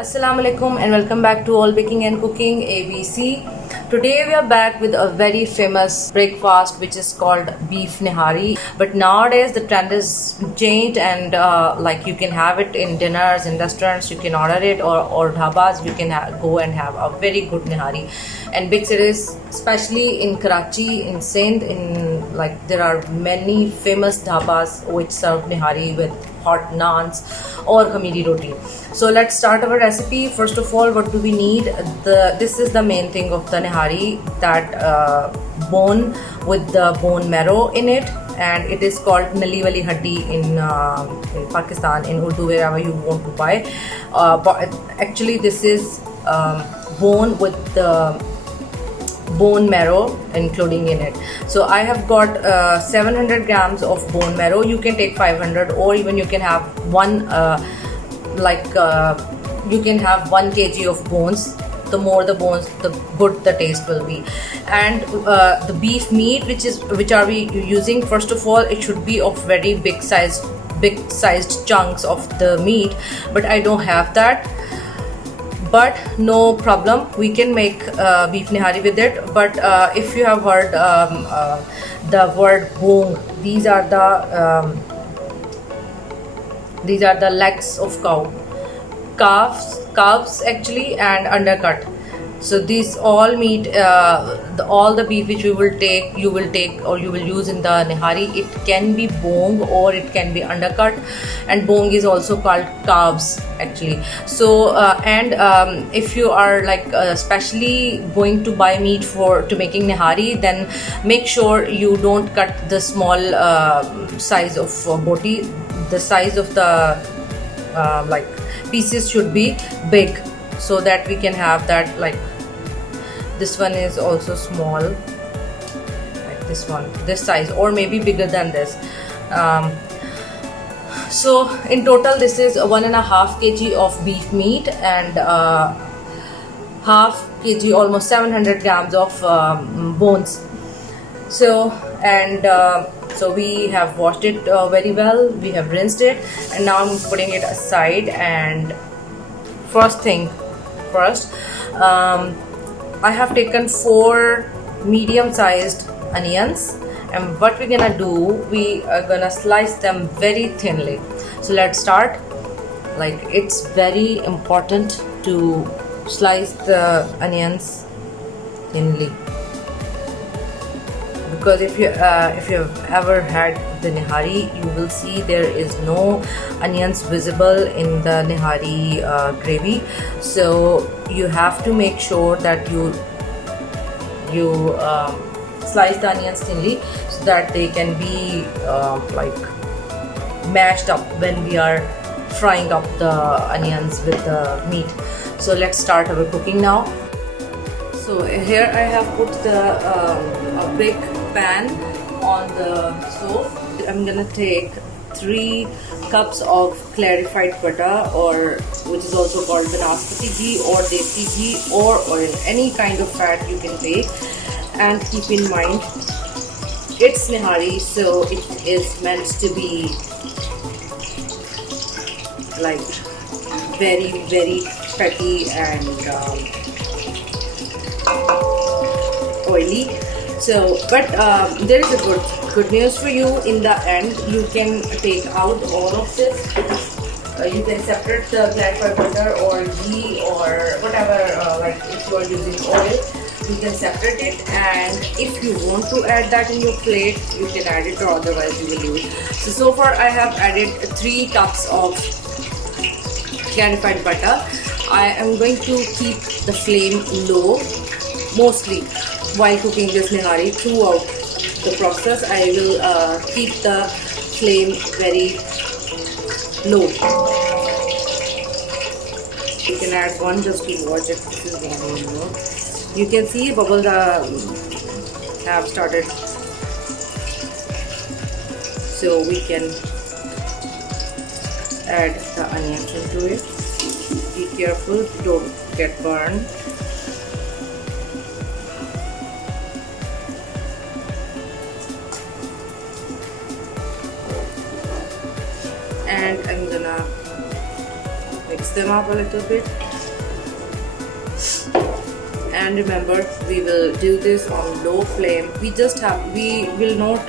Assalamu alaikum and welcome back to All Baking and Cooking ABC. Today we are back with a very famous breakfast which is called beef nihari. But nowadays the trend is changed and like you can have it in dinners, in restaurants, you can order it or dhabas, you can go and have a very good nihari. And big cities, especially in Karachi, in Sindh, in like there are many famous dhabas which serve nihari with hot naans or khamiri roti. So let's start our recipe. First of all, what do we need? This is the main thing of the nihari, that bone with the bone marrow in it, and it is called nali wali haddi in Pakistan, in Urdu, wherever you want to buy. But actually, this is bone with the bone marrow including in it. So I have got 700 grams of bone marrow. You can take 500, or even you can have one you can have 1 kg of bones. The more the bones, the good the taste will be. And the beef meat which are we using, first of all, it should be of very big sized chunks of the meat, but I don't have that. But no problem, we can make beef nihari with it. But if you have heard the word bong, these are the legs of calves actually, and undercut. So these all meat, all the beef which you will take or you will use in the nihari, it can be bong or it can be undercut, and bong is also called calves actually. So if you are like especially going to buy meat to making nihari, then make sure you don't cut the small size of boti. The size of the pieces should be big, so that we can have that. Like this one is also small, like this size, or maybe bigger than this. So in total this is 1.5 kg of beef meat, and half kg, almost 700 grams of bones. So so we have washed it very well, we have rinsed it, and now I'm putting it aside. And first, I have taken 4 medium-sized onions, and what we're gonna do, we are gonna slice them very thinly. So let's start. Like, it's very important to slice the onions thinly, because if you have ever had the nihari, you will see there is no onions visible in the nihari gravy. So you have to make sure that you slice the onions thinly, so that they can be like mashed up when we are frying up the onions with the meat. So let's start our cooking now. So here I have put a big pan on the stove. I'm gonna take 3 cups of clarified butter, or which is also called banaspati ghee or desi ghee, or oil, any kind of fat you can take. And keep in mind, it's nihari, so it is meant to be like very, very fatty and oily. So but there is a good news for you. In the end, you can take out all of this. You can separate the clarified butter or ghee or whatever, like if you are using oil, you can separate it, and if you want to add that in your plate, you can add it, or otherwise you will leave it. So far I have added 3 cups of clarified butter. I am going to keep the flame low mostly while cooking this nihari. Throughout the process, I will keep the flame very low. You can add 1 just to watch it. This is 1 more. You can see bubbles have started, so we can add the onions into it. Be careful, don't get burned. And I'm gonna mix them up a little bit. And remember, we will do this on low flame. We will not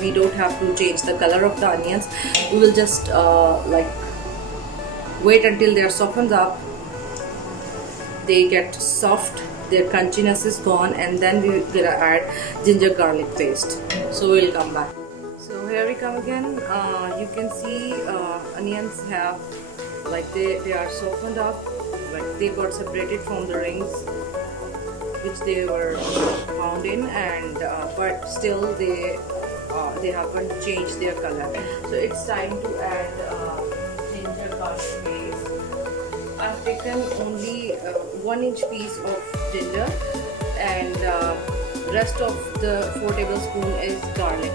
we don't have to change the color of the onions. We will just wait until they are softened up, they get soft, their crunchiness is gone, and then we're gonna add ginger garlic paste. So we'll come back. So here we come again. You can see onions have they are softened up, they got separated from the rings which they were found in, and but still they haven't changed their color. So it's time to add ginger garlic paste. I've taken only 1-inch piece of ginger, and rest of the 4 tablespoons is garlic.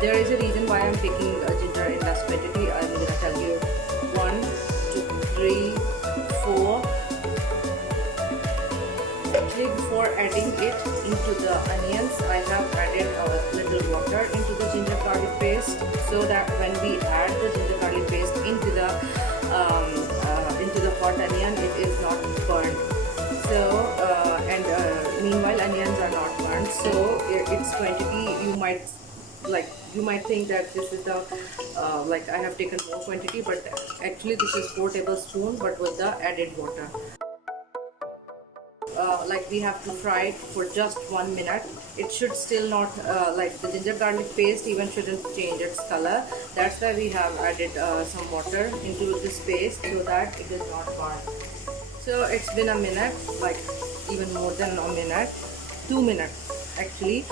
There is a reason why I'm taking ginger in less quantity. I'm gonna tell you. 1, 2, 3, 4. Actually, before adding it into the onions, I have added a little water into the ginger garlic paste, so that when we add the ginger garlic paste into the hot onion, it is not burnt. So meanwhile onions are not burnt, so its quantity, you might think that this is the I have taken more quantity, but actually this is 4 tablespoons, but with the added water. We have to fry it for just 1 minute. It should still not the ginger garlic paste even shouldn't change its color. That's why we have added some water into this paste, so that it is not burnt. So it's been a minute, even more than a minute, 2 minutes actually,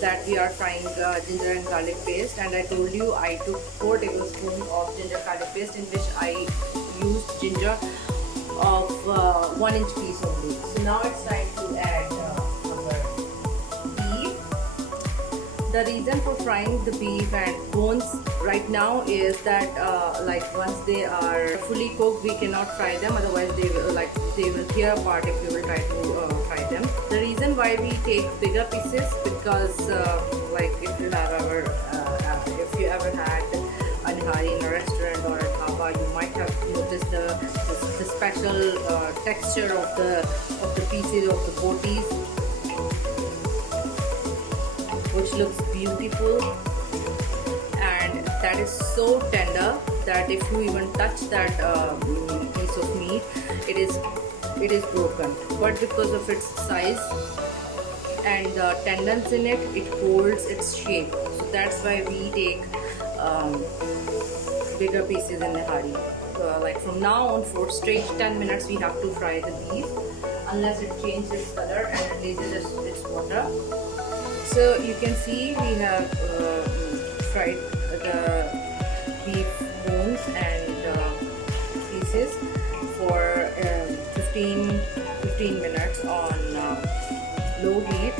that we are frying ginger and garlic paste. And I told you I took 4 tablespoons of ginger garlic paste, in which I used ginger of 1-inch piece only. So now it's time to add our beef. The reason for frying the beef and bones right now is that once they are fully cooked, we cannot fry them, otherwise they will tear apart if we will try to fry them. The reason why we take bigger pieces, because if you ever had a nihari in a restaurant or a dhaba, you might have noticed the special texture of the pieces of the botis, which looks beautiful, and that is so tender that if you even touch that piece of meat, it is broken. But because of its size and the tendons in it, it holds its shape. So that's why we take bigger pieces in nihari. From now on, for straight 10 minutes we have to fry the beef, unless it changes its color and releases its water. So you can see we have fried the beef bones and pieces for 15 minutes on low heat.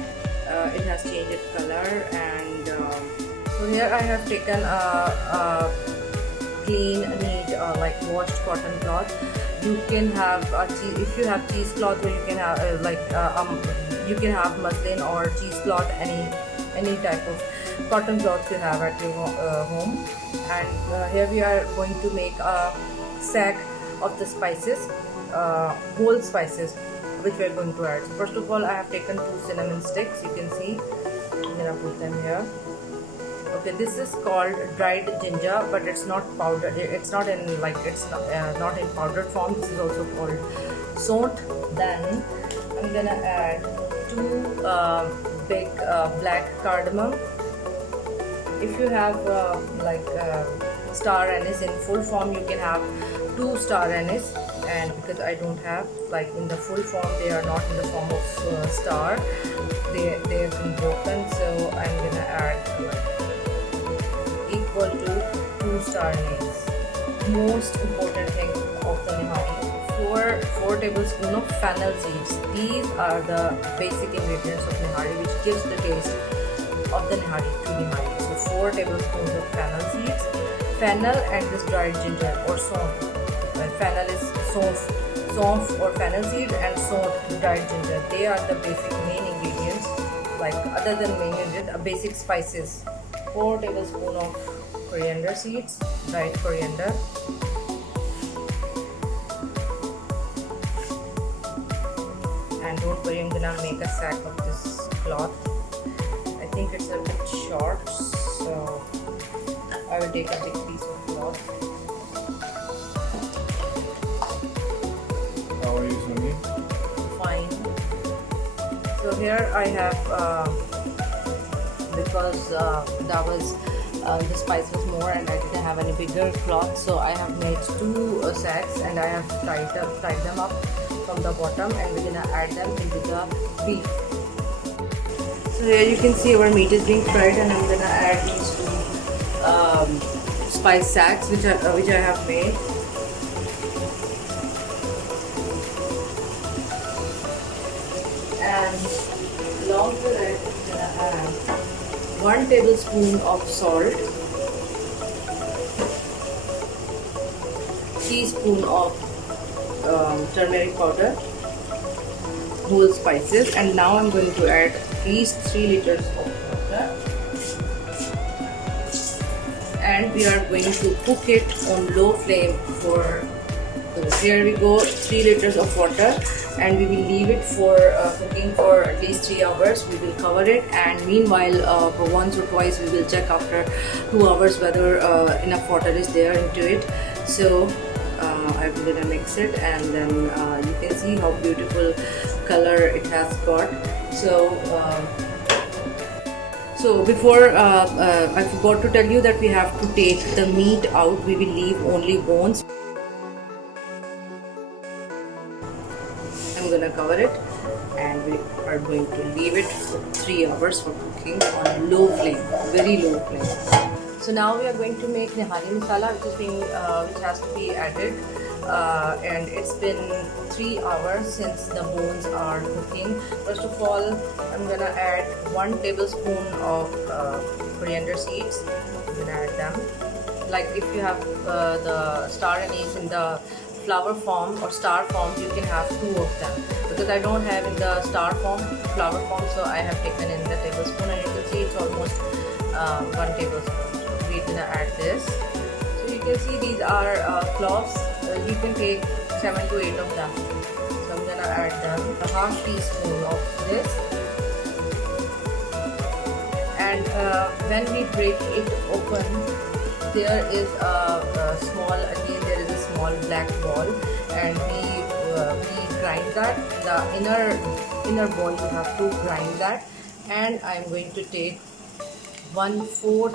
It has changed its color, and so here I have taken a clean, neat, washed cotton cloth. You can have if you have cheesecloth, or you can have you can have muslin or cheesecloth, any type of cotton cloth you have at your home. And here we are going to make a sack of the spices, whole spices, which we are going to add. So first of all, I have taken 2 cinnamon sticks. You can see I'm gonna put them here. Okay, this is called dried ginger, but it's not powdered. It's not in not in powdered form. This is also called saunt. Then I'm gonna add 2 big black cardamom. If you have star anise in full form, you can have 2 star anise. And because I don't have, in the full form, they are not in the form of star. They have been broken. So I'm gonna add equal to 2 star anise. Most important thing of the nihari, 4 tablespoons of fennel seeds. These are the basic ingredients of nihari, which gives the taste of the nihari to nihari. So 4 tablespoons of fennel seeds, fennel, and this dried ginger or saunt. Fennel is saunt or fennel seeds, and saunt, dried ginger. They are the basic main ingredients. Other than main ingredient, basic spices. 4 tablespoons of coriander seeds, dried coriander. And and don't worry, I'm gonna make a sack of this cloth. I think it's a bit short, so I will take a big piece of cloth. How are you, Sunny? Fine. So here I have because that was the spice was more and I didn't have any bigger cloth, so I have made two sacks and I have tied them up from the bottom, and we're gonna add them into the beef. So here you can see our meat is being fried, and I'm gonna add these two spice sacks which I have made. And along with it, I'm gonna add 1 tablespoon of salt, teaspoon of turmeric powder, whole spices, and now I'm going to add at least 3 liters of water, and we are going to cook it on low flame for, here we go, 3 liters of water, and we will leave it for cooking for at least 3 hours. We will cover it, and meanwhile for once or twice we will check after 2 hours whether enough water is there into it. So I'm gonna mix it, and then you can see how beautiful color it has got. So before I forgot to tell you that we have to take the meat out. We will leave only bones. I'm gonna cover it, and we are going to leave it for 3 hours for cooking on low flame, very low flame. So now we are going to make nihari masala, which has to be added, and it's been 3 hours since the bones are cooking. First of all, I'm gonna add 1 tablespoon of coriander seeds. I'm gonna add them. Like if you have the star anise in the flower form or star form, you can have 2 of them. Because I don't have in the star form, flower form, so I have taken in the tablespoon, and you can see it's almost 1 tablespoon. We're gonna add this. So you can see these are cloves. You can take 7 to 8 of them. So I'm gonna add them. A half teaspoon of this. And when we break it open, there is a small black ball, and we grind that. The inner ball you have to grind that, and I'm going to take 1/4.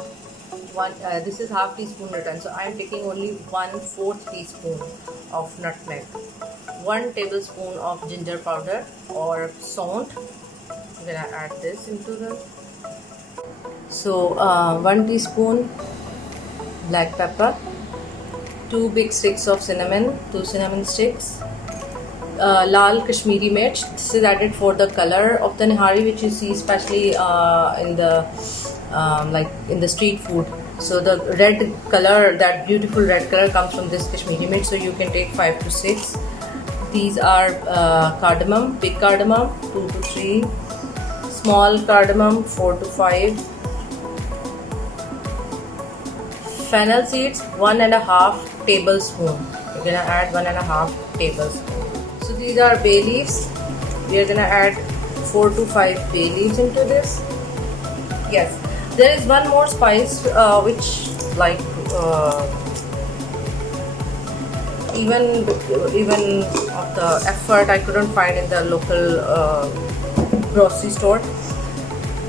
This is half teaspoon return, so I'm taking only 1/4 teaspoon of nutmeg, 1 tablespoon of ginger powder or saunt. I'm gonna add this into them. So 1 teaspoon black pepper, 2 big sticks of cinnamon, 2 cinnamon sticks, lal Kashmiri mirch. This is added for the color of the nihari, which you see especially in the like in the street food. So the red color, that beautiful red color, comes from this Kashmiri mirch. So you can take 5 to 6. These are cardamom, big cardamom 2 to 3, small cardamom 4 to 5, fennel seeds 1.5 tablespoon. You're gonna add 1.5 tablespoon. So these are bay leaves. We are gonna add 4 to 5 bay leaves into this. Yes, there is one more spice which like even of the effort I couldn't find in the local grocery store.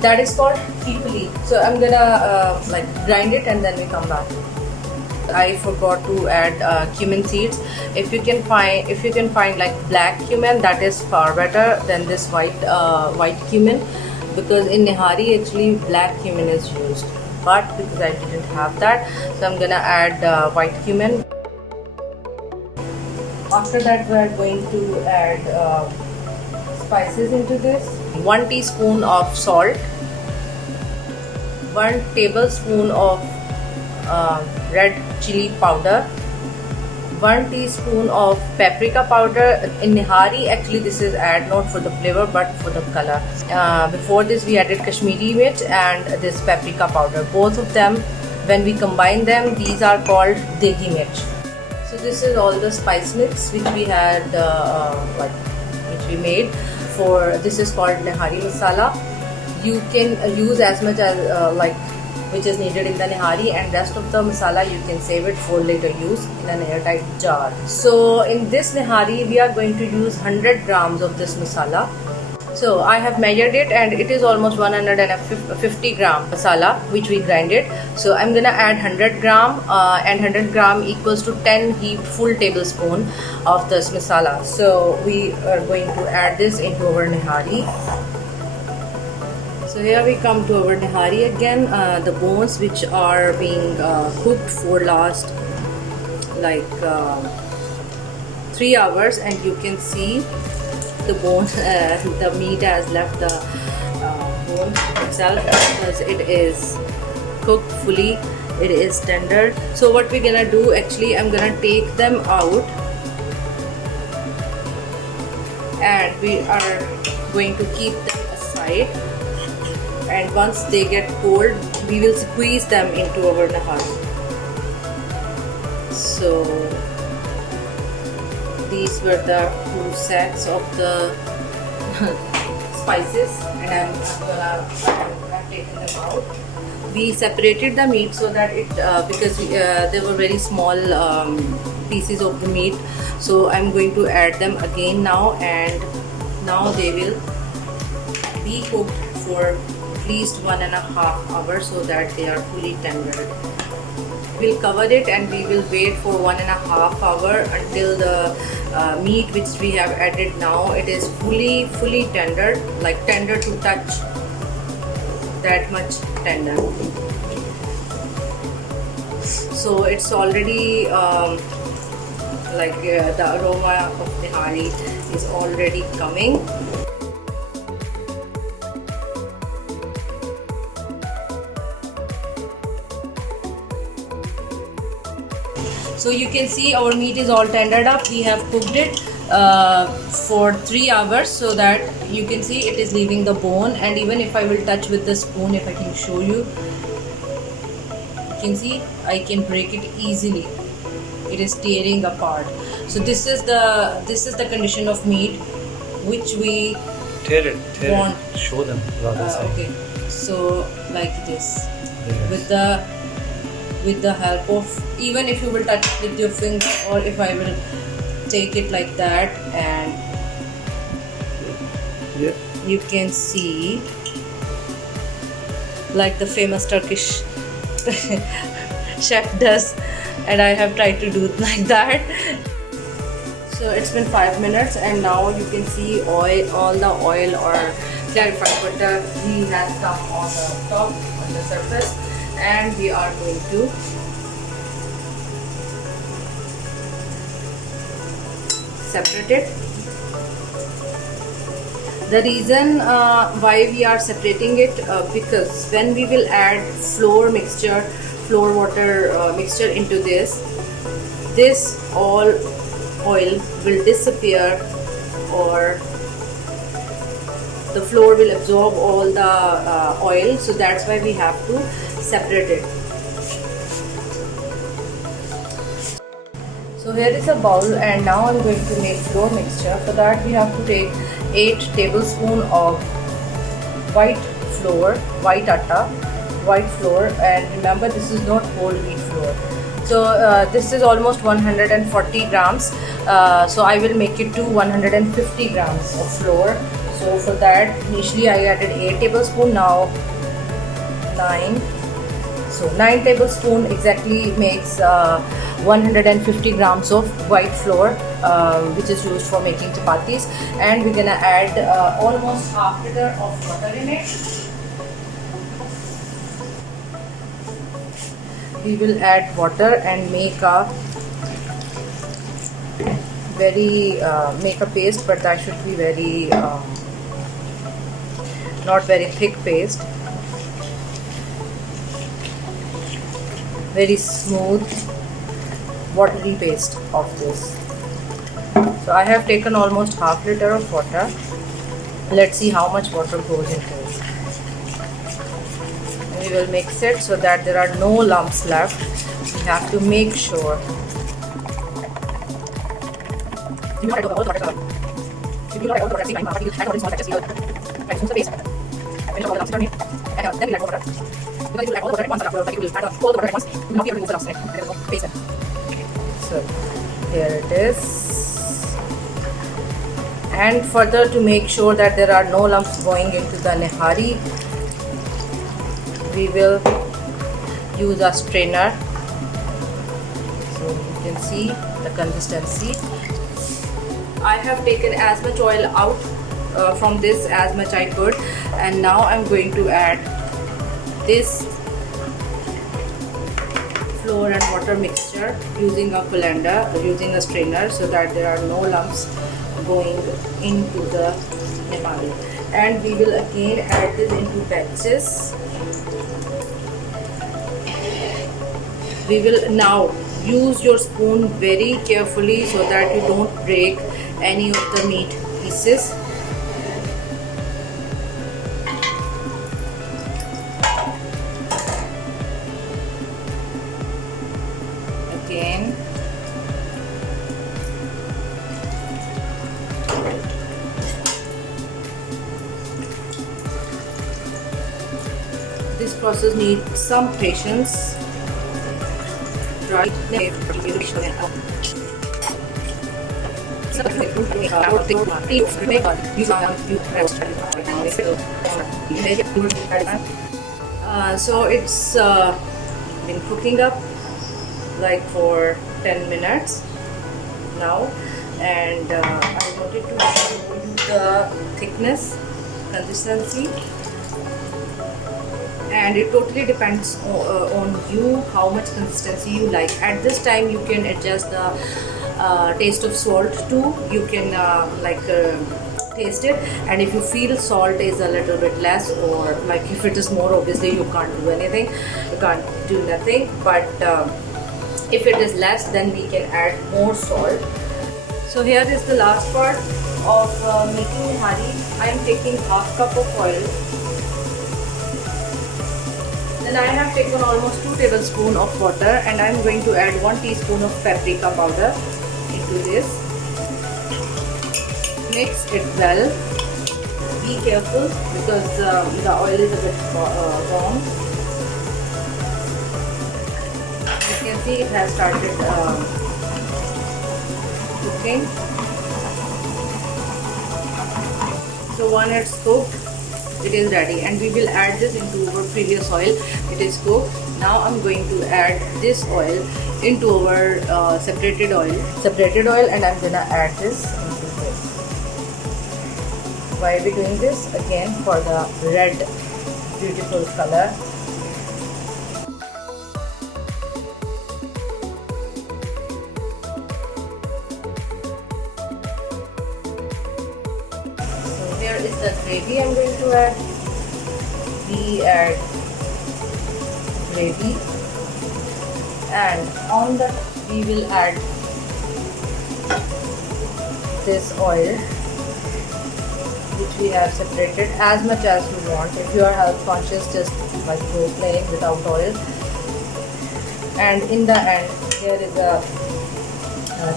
That is called kipali. So I'm gonna like grind it, and then we come back. I forgot to add cumin seeds. If you can find like black cumin, that is far better than this white cumin, because in nihari actually black cumin is used, but because I didn't have that, so I'm gonna add white cumin. After that, we are going to add spices into this. 1 teaspoon of salt, 1 tablespoon of red chili powder, 1 teaspoon of paprika powder. In nihari, actually this is add not for the flavor but for the color. Before this we added Kashmiri mirch and this paprika powder. Both of them, when we combine them, these are called degi mirch. So this is all the spice mix which we had which we made for this is called nihari masala. You can use as much as which is needed in the nihari, and rest of the masala you can save it for later use in an airtight jar. So in this nihari we are going to use 100 grams of this masala. So I have measured it and it is almost 150 gram masala which we grinded. So I'm gonna add 100 gram and 100 gram equals to 10 heaped full tablespoon of this masala. So we are going to add this into our nihari. So here we come to our nihari again. The bones which are being cooked for last 3 hours, and you can see the bone, the meat has left the bone itself because it is cooked fully, it is tender. So what we're gonna do, actually I'm gonna take them out and we are going to keep them aside, and once they get cold we will squeeze them into our nihari. So these were the 2 sets of the spices, and I've taken them out. We separated the meat so that it because they were very small pieces of the meat, so I'm going to add them again now, and now they will be cooked for at least 1.5 hours so that they are fully tender. We'll cover it and we will wait for 1.5 hours until the meat which we have added now, it is fully tender, like tender to touch, that much tender. So it's already the aroma of nihari is already coming. So you can see our meat is all tendered up. We have cooked it for 3 hours, so that you can see it is leaving the bone. And even if I will touch with the spoon, if I can show you, you can see I can break it easily. It is tearing apart. So this is the condition of meat which we want. Show them. Okay, so like this, yes. With the help of, even if you will touch it with your finger, or if I will take it like that, and yeah, you can see like the famous Turkish chef does, and I have tried to do it like that. So it's been 5 minutes and now you can see all the oil or clarified butter he has come on the top, on the surface, and we are going to separate it. The reason why we are separating it, because when we will add flour water mixture into this all oil will disappear, or the flour will absorb all the oil, so that's why we have to separate it. So here is a bowl, and now I'm going to make flour mixture. For that we have to take 8 tablespoons of white flour, white flour, and remember this is not whole wheat flour. So this is almost 140 grams. So I will make it to 150 grams of flour. So for that, initially I added 8 tablespoons, now 9. So 9 tablespoons exactly makes 150 grams of white flour, which is used for making chapatis. And we're gonna add almost half liter of water in it. We will add water and make a paste, but that should be very not very thick paste, very smooth watery paste of this. So I have taken almost half liter of water. Let's see how much water goes into it. We will mix it so that there are no lumps left. We have to make sure. You will add all the butter, and all the small batches. You will try to smooth the base. And finish all the lumps in it. And then we add more butter. Because you will add all the butter at once, and after you will add all the butter at once, you will not be able to remove the lumps in it. And there is no base then. So here it is. And further, to make sure that there are no lumps going into the nihari, we will use a strainer. So you can see the consistency. I have taken as much oil out from this as much I could, and now I'm going to add this flour and water mixture using a colander, using a strainer, so that there are no lumps going into the nihari. And we will again add this into batches. We will now use your spoon very carefully so that you don't break any of the meat pieces. Again. This process needs some patience. Right. So it's been cooking up like for 10 minutes now, and I wanted to show you the thickness, consistency, and it totally depends on you how much consistency you like. At this time you can adjust the taste of salt too. You can taste it, and if you feel salt is a little bit less, or like if it is more, obviously you can't do anything, you can't do nothing, but if it is less, then we can add more salt. So here is the last part of making nihari. I am taking half cup of oil. Then I have taken almost 2 tablespoons of water, and I am going to add 1 teaspoon of paprika powder into this. Mix it well. Be careful because the oil is a bit warm. You can see it has started cooking. So when it's cooked, it is ready, and we will add this into our previous oil. It is cooked. Now I'm going to add this oil into our separated oil, and I'm gonna add this into this. Why are we doing this? Again, for the red beautiful color. Here is the gravy I'm going to add. We add gravy, and on that we will add this oil which we have separated as much as you want. If you are health conscious, just like go plain without oil. And in the end, here is a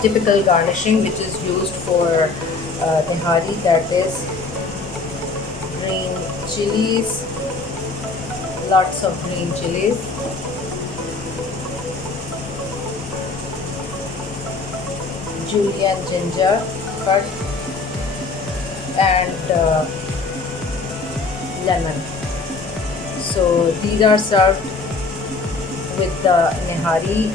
typical garnishing which is used for nihari, that is green chilies, lots of green chilies, julienne ginger cut, and lemon. So these are served with the nihari